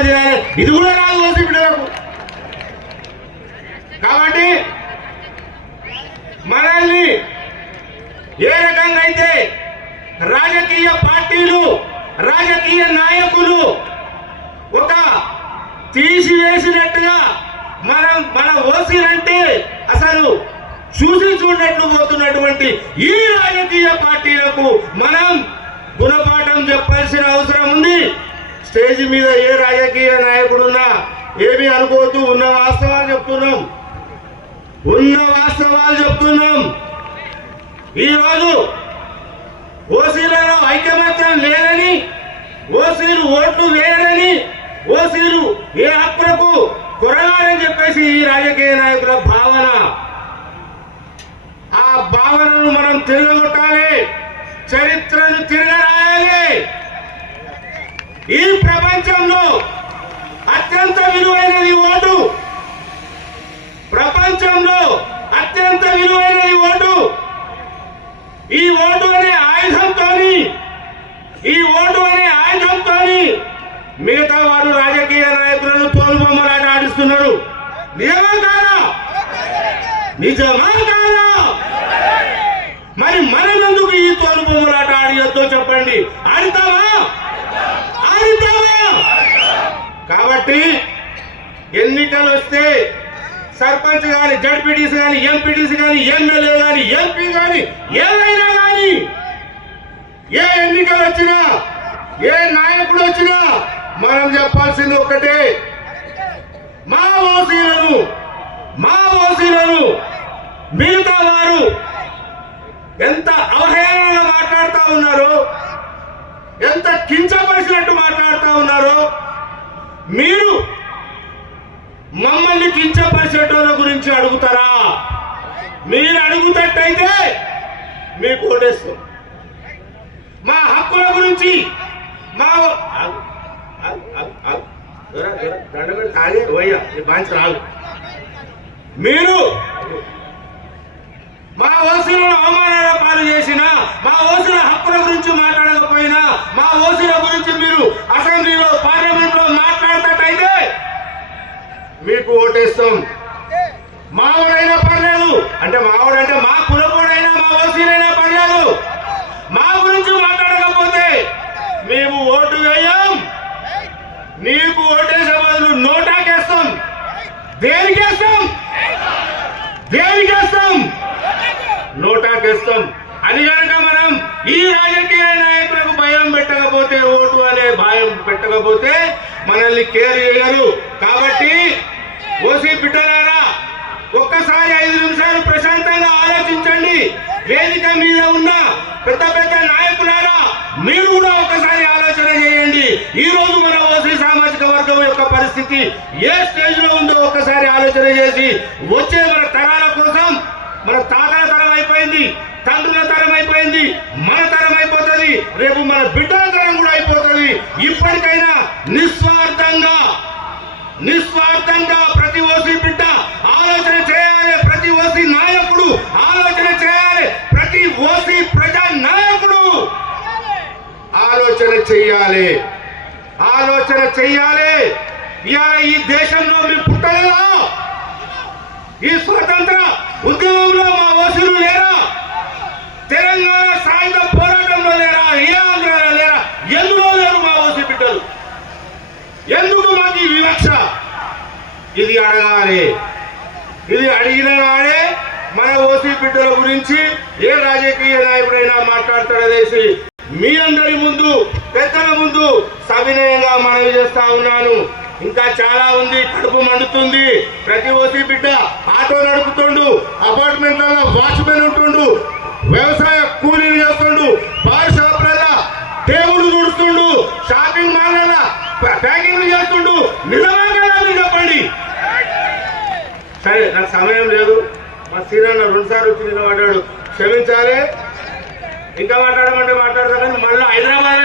ఏర్పాటు చేయాలి, ఇది కూడా రాదు ఓసీ బిడ్డలకు. కాబట్టి మనల్ని ఏ రకంగా అయితే రాజకీయ పార్టీలు రాజకీయ నాయకులు ఒక తీసివేసినట్టుగా మన ఓసీలంటే అసలు చూసి చూడనట్లు పోతున్నటువంటి ఈ రాజకీయ పార్టీలకు మనం గుణపాఠం చెప్పాల్సిన అవసరం ఉంది. స్టేజ్ మీద ఏ రాజకీయ నాయకుడున్నా ఏమీ అనుకోవద్దు, ఉన్న వాస్తవాలు చెప్తున్నాం. ఈరోజు ఓసీలలో ఐకమత్యం లేదని, ఓసీలు ఓట్లు వేయరని, ఓసీలు ఏ హక్కులకు కొరగాలని చెప్పేసి ఈ రాజకీయ నాయకుల భావన. ఆ భావనను మనం తిరగొట్టాలి, చరిత్రను తిరగరాయాలి. ఈ ప్రపంచంలో అత్యంత విలువైనది ఓటు. ప్రపంచంలో అత్యంత విలువైనది ఓటు. ఈ ఓటు అనే ఆయుధంతో మిగతా వారు రాజకీయ నాయకులను తోలుబొమ్మలాట ఆడిస్తున్నారు. నిజమా కాదా? మరి మనమెందుకు ఈ తోలుబొమ్మలాట ఆడియొద్దో చెప్పండి. ఆడితావా? కాబట్టి ఎన్నికలు వస్తే సర్పంచ్ కానీ, జడ్పీటీసీ కానీ, ఎంపీటీసీ కానీ, ఎమ్మెల్యే కానీ, ఎంపీ కానీ, ఏదైనా కానీ, ఏ ఎన్నికలు వచ్చినా, ఏ నాయకుడు వచ్చినా మనం చెప్పాల్సింది ఒక్కటే, మా ఓసీలను మిగతా వారు ఎంత అవహేళనగా మాట్లాడుతూ ఉన్నారో, ఎంత కించపరిచినట్టు మాట్లాడుతూ ఉన్నారో, మీరు మమ్మల్ని కించపరిచేటోళ్ళ గురించి అడుగుతారా? మీరు అడుగుతట్టయితే మీకు ఓటేస్తాం. మా హక్కుల గురించి మీరు మా ఓసీలను అవమానాల పాలు చేసినా, మా ఓసీల హక్కుల గురించి మాట్లాడకపోయినా, మా ఓసీల గురించి మీరు అసెంబ్లీలో పార్లమెంట్ లో మాట్లాడతాటైతే మీకు ఓటేస్తాం. మావాడైనా పర్లేదు, అంటే మావాడంటే మా కులపోడైనా, మా ఓసీలైనా పర్లేదు, మా గురించి మాట్లాడకపోతే మేము ఓటు వేయం. నీకు ఓటేసే బదులు నోటాకేస్తాం. దేనికేస్తాం? నోటాకేస్తాం అని కనుక మనం ఈ రాజకీయ నాయకులకు భయం పెట్టకపోతే, ఓటు అనే భయం పెట్టకపోతే మనల్ని కేర్ చేయరు. కాబట్టి ఓసీ బిడ్డలారా, ఒక్కసారి 5 నిమిషాలు ప్రశాంతంగా ఆలోచించండి. వేదిక మీద ఉన్న పెద్ద నాయకులారా, మీరు కూడా ఒకసారి ఆలోచన చేయండి. ఈ రోజు మన ఓసీ సామాజిక వర్గం యొక్క పరిస్థితి ఏ స్టేజ్ లో ఉందో ఒక్కసారి ఆలోచన చేసి, వచ్చే మన తరాల కోసం, మన తాతల తరం అయిపోయింది, తండ్రుల తరం అయిపోయింది, మన తరం అయిపోతుంది, రేపు మన బిడ్డల తరం కూడా అయిపోతుంది. ఇప్పటికైనా నిస్వార్థంగా ప్రతి ఓసీ బిడ్డ ఆలోచన చేయాలి, ప్రతి ఓసీ నాయకుడు ఆలోచన చేయాలి, ప్రతి ఓసీ ప్రజా నాయకుడు ఆలోచన చెయ్యాలి. ఇవాళ ఈ దేశంలో మీరు పుట్టలేదా? ఈ స్వతంత్ర ఉద్యమంలో మా ఓసీలు లేరా? తెలంగాణ సాయుధ పోరాటంలో లేరా? ఏ ఆంధ్రాలో లేరా? ఎందులో లేరు మా ఓసీ బిడ్డలు? ఎందుకు మాకు ఈ వివక్ష? ఇది అడగాలి. ఇది అడిగిన నాడే మన ఓసీ బిడ్డల గురించి ఏ రాజకీయ నాయకుడైనా మాట్లాడతాడనేసి మీ అందరి ముందు, పెద్దల ముందు సవినయంగా మనవి చేస్తా ఉన్నాను. ఇంకా చాలా ఉంది, కడుపు మండుతుంది. ప్రతి ఓసీ బిడ్డ ఆటో నడుపుతుండు, అపార్ట్మెంట్లలో వాచ్మెన్ ఉంటుండు, వ్యవసాయ కూలీలు చేస్తుండు, బార్ షాప్లలో టేబుల్ తుడుస్తుండు, షాపింగ్ మాల్లలో ప్యాకింగ్లు చేస్తుండు. నిజమే కదా మీరు చెప్పండి. సరే, నాకు సమయం లేదు. మా సీనన్న 2 సార్లు వచ్చి నిలబడ్డాడు, క్షమించాలి. ఇంకా మాట్లాడమంటే మాట్లాడతా, కానీ మళ్ళీ హైదరాబాద్